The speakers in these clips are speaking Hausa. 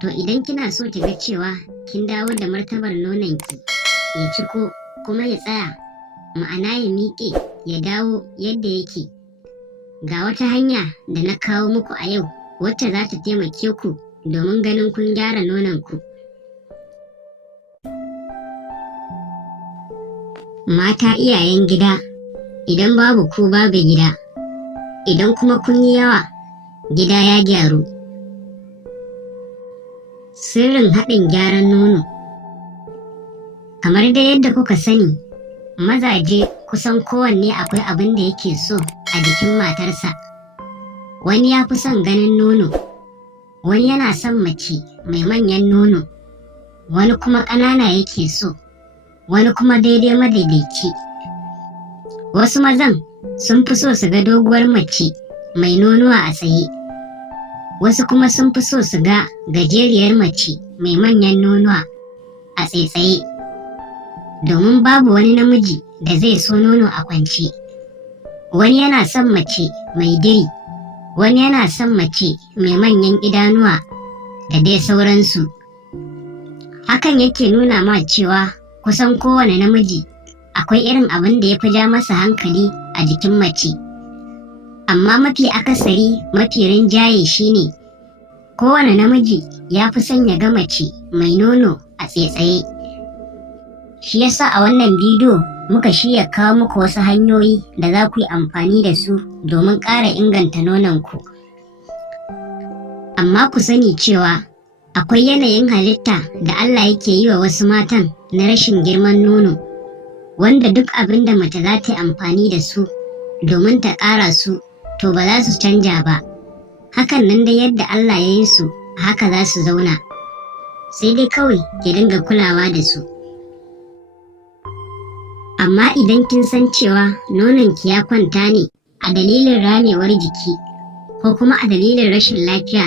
To idan kina so ki ga cewa kin dawo da martabar nononki ya ciko kuma ya tsaya, ma'ana ya miƙe ya dawo yadda yake, ga wata hanya da na kawo muku a yau wacce za ta taimake ku domin ganin kun gyara nononku. Mata iyayen gida, idan babu ku babu gida, idan kuma kun yi yawa, gida ya gyaru. Sirrin haɗin gyaran nono. Kamar da yadda kuka sani, mazaje kusan kowanne akwai abin da yake so a jikin matarsa. Wani ya fi son ganin nono, wani yana son mace mai manyan nono, wani kuma ƙanana yake so, wani kuma daidai madaidaici. Wasu mazan sun fi so su ga doguwar mace mai nonuwa a tsaye, wasu kuma sun fi so su ga gajeriyar mace mai manyan nonuwa a tsaitsaye, domin babu wani namiji da zai so nono a kwance. Wani yana son mace mai diri, wani yana son mace mai manyan idanuwa da dai sauransu. Hakan yake nuna ma cewa kusan kowane namiji akwai irin abin da ya fi ja masa hankali a jikin mace. Amma mafi akasari mafi rinjaye shine kowane namiji ya fi son ya ga mace mai nono a tsaitsaye. Shi yasa a wannan bidiyo muka shirya kawo muku wasu hanyoyi da za ku yi amfani da su domin ƙara inganta nononku. Amma ku sani cewa akwai yanayin halitta da Allah yake yi wa wasu matan na rashin girman nono, wanda duk abin da mace za ta yi amfani da su domin ta ƙara su, to ba za su canja ba. Hakan nan da yadda Allah ya yi su haka za su zauna, sai dai kawai ki dinga kulawa da su. Amma idan kin san cewa nononki ya kwanta ne a dalilin ramewar jiki, ko kuma a dalilin rashin lafiya,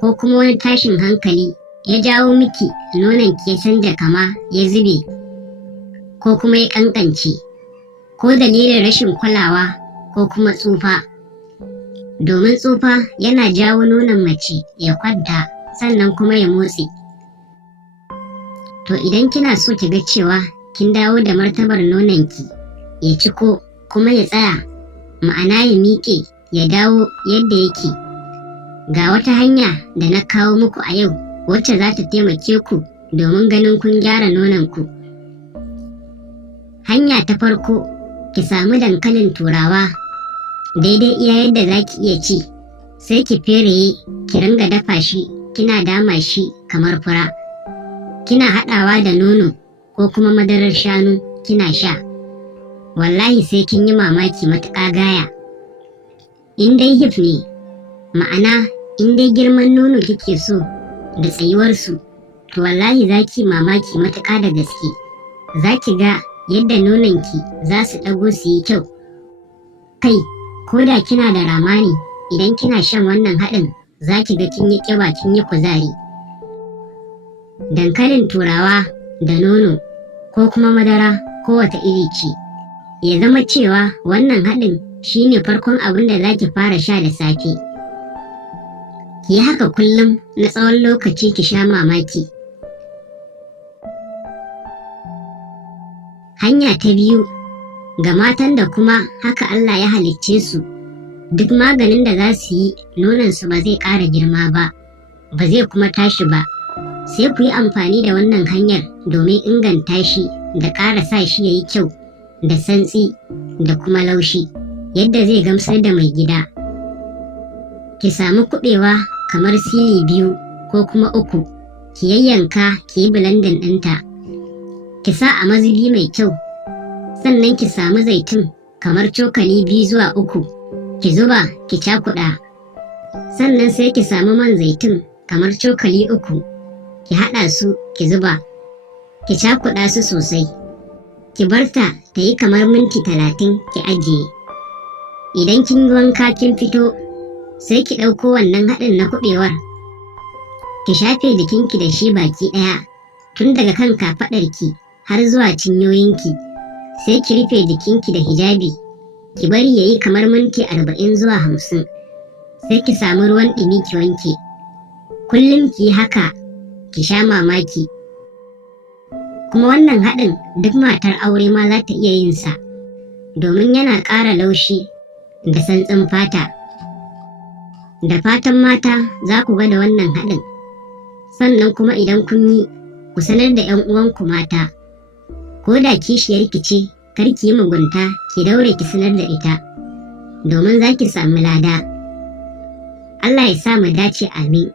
ko kuma wani tashin hankali ya jawo miki nononki ya canja kama ya zube, ko kuma ya ƙanƙance, ko dalilin rashin kulawa ko kuma tsufa. Domin tsufa yana jawo nonon mace ya kwanta sannan kuma ya motsi. To idan kina so ki ga cewa kin dawo da martabar nononki ya ciko kuma ya tsaya, ma'ana ya miƙe ya dawo yadda yake, ga wata hanya da na kawo muku a yau wacce za ta taimake ku domin ganin kun gyara nononku. Hanya ta farko, ki samu dankalin turawa daidai iya yadda za ki iya ci, sai ki fereye ki ringa dafa shi kina dama shi kamar fura, kina haɗawa da nono ko kuma madarar shanu kina sha. Wallahi sai kin yi mamaki matuƙa gaya. In dai hif ne, ma'ana in dai girman nono kike so da tsayuwarsu, to wallahi za ki mamaki matuƙa da gaske. Za ki ga yadda nononki za su ɗago su yi kyau. Kai, ko da kina da rama ne, idan kina shan wannan haɗin za ki ga kin yi ƙiba kin yi kuzari. Dankalin turawa da nono ko kuma madara kowace iri ce, ya zama cewa wannan haɗin shine farkon abin da za ki fara sha da safe. Ki yi haka kullum na tsawon lokaci ki sha mamaki. Hanya ta biyu, ga matan da kuma haka Allah ya halicce su, duk maganin da za su yi nononsu ba zai ƙara girma ba, ba zai kuma tashi ba. Sai ku yi amfani da wannan hanyar domin inganta shi da ƙara sa shi ya yi kyau da santsi da kuma laushi, yadda zai gamsar da mai gida. Ki samu kuɓewa kamar sili 2 ko kuma 3, ki yayyanka ki yi blending ɗinta, ki sa a mazubi mai kyau. Sannan ki samu zaitun kamar cokali 2 zuwa 3, ki zuba ki cakuɗa. Sannan sai ki samu man zaitun kamar cokali 3, ki haɗa su ki zuba, ki cakuɗa su sosai, ki barta ta yi kamar minti 30 ki ajiye. Idan kin yi wanka kin fito, sai ki ɗauko wannan haɗin na kuɓewar, ki shafe jikinki da shi baki ɗaya, tun daga kan kafaɗarki har zuwa cinyoyinki. Sai ki rufe jikinki da hijabi, ki bari ya yi kamar minti 40 zuwa 50. Sai ki samu ruwan ɗumi ki wanke. kullum ki haka ki sha mamaki. Kuma wannan haɗin duk matar aure ma za ta iya yin sa, domin yana ƙara laushi da santsin fata. Da fatan mata za ku gwada wannan haɗin, sannan kuma idan kun yi, ku sanar da 'yan uwanku mata. Ko da kishiyar ki ce, kar ki yi mugunta, ki daure ki sanar da ita, domin za ki samu lada. Allah ya sa mu dace, amin.